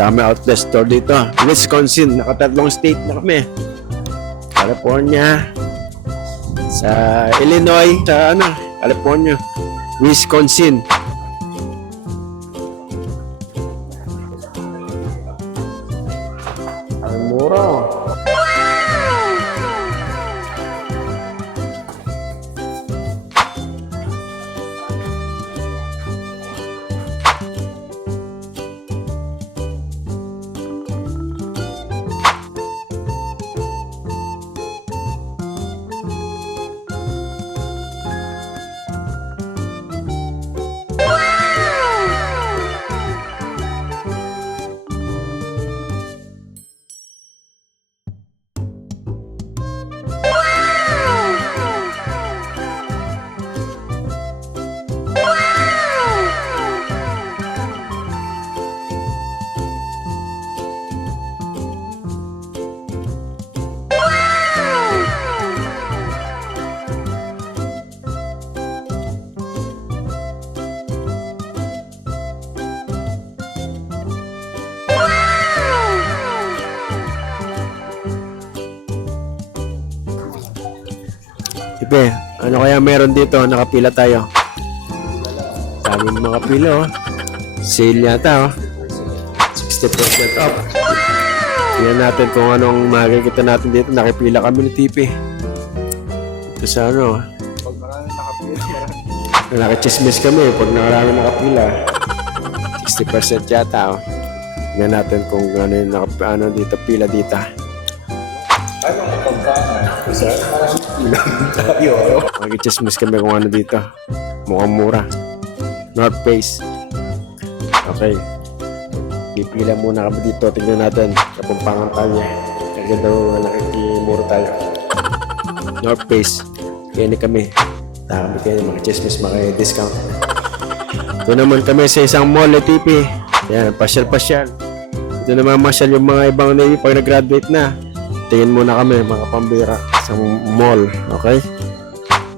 Tama outlet store dito. Wisconsin, nakatatlong state na kami. California, sa Illinois, sa California, Wisconsin. Ang mura. Tipe, ano kaya meron dito? Nakapila tayo. Sabi ng mga pila, oh. Sale yata, oh. 60% off. Tingnan natin kung anong makikita natin dito. Nakipila kami ni Tipe. Ito sa Pag maraming nakapila, nakachismis kami pag nakarami nakapila. 60% yata, oh. Tingnan natin kung ano yung dito, pila dito. anong pagkaan? Isa? Tayo. Mag-chismis kami kung ano dito. Mukhang mura. North Face. Okay. Pipila muna kami dito. Tignan natin. Kapampangan tayo. Kaya daw nakikimura tayo. North Face. Kaya ni kami. Kami kayo mag-chismis, maka-discount. Ito naman kami sa isang mall at TV. Yan, pasyal-pasyal. Ito naman masyal yung mga ibang Navy pag nag-graduate na. Tingin muna kami mga pambira sa mall, okay?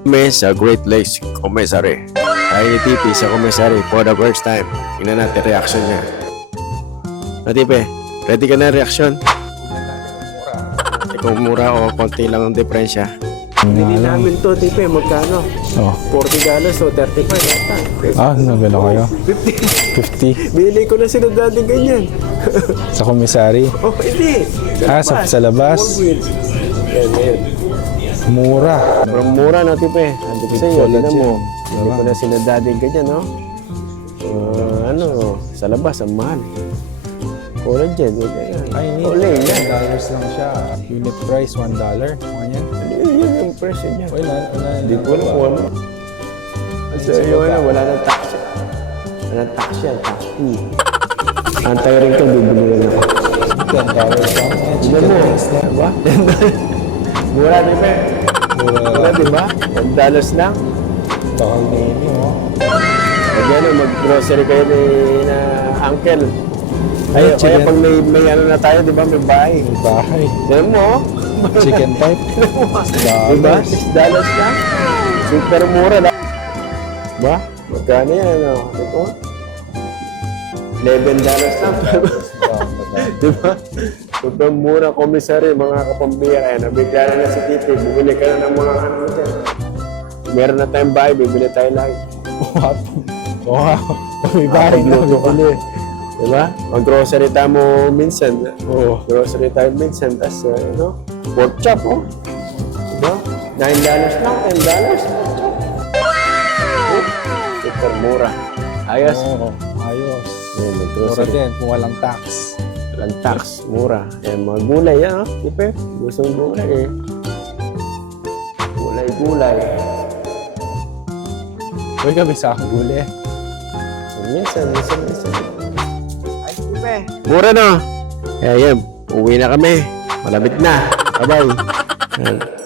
Kami sa Great Lakes Commissary. Tayo ni Tipi sa Commissary for the first time. Tingnan natin reaction niya. Tipi, ready ka na reaction? Kung mura o konti lang ang diferensya. Hindi namin to, Tipi, magkano? Oh. $40 o $35 yata. Nagano kayo? 50. 50 Bili ko na sila dati ganyan. sa komisari. Oh, hindi. Sa labas. Yan. Mura. Sobrang mura na, Tipe. Ando ko sa iyo, tignan mo. Hindi ko na sila dati ganyan, no? Sa labas, ang mahal. Collagen, Ay, Olay na. $10 lang siya. Unit price, $1. Ganyan. Yun yung presyo niya. Wala. Hindi ko alam kung ano. So, wala nang tax. Wala nang tax yan, tax fee. Anti-wrinkle, bibili na ako. $10 lang. Tignan mo, diba? Mura, Tipe. Mura, diba? $10 lang. Takal nini, oh. Pag mag-grocery kayo na uncle. Ay, Kaya pag may ano na tayo, di ba, may bahay. May bahay. Tignan mo, Chicken type. diba? $6 lang. Super mura lang. Diba? Magkano yan, Diba? $11 lang. Diba? Super mura, komisary, mga kapambira. Nabigla na si Titi. Bumili ka na ng mga ano dyan. Meron na tayong bahay, bibili tayo lang. Wow. May bahay na. bibili. Diba? Mag-grocery tayo mo minsan. Grocery tayo minsan. Tapos, pork chop, Diba? $9 lang, $10. Super mura. Ayos. Ayos. Yan, Mura mag-grocery. din kung walang tax. Walang tax, mura. Yan, mga gulay, Tipe. Gusto ng gulay, Gulay. Uy, kami sa akong guli. Minsan. Ay, Tipe. Mura, no? Kaya yan, uwi na kami. Malamig na. Bye-bye. Yan.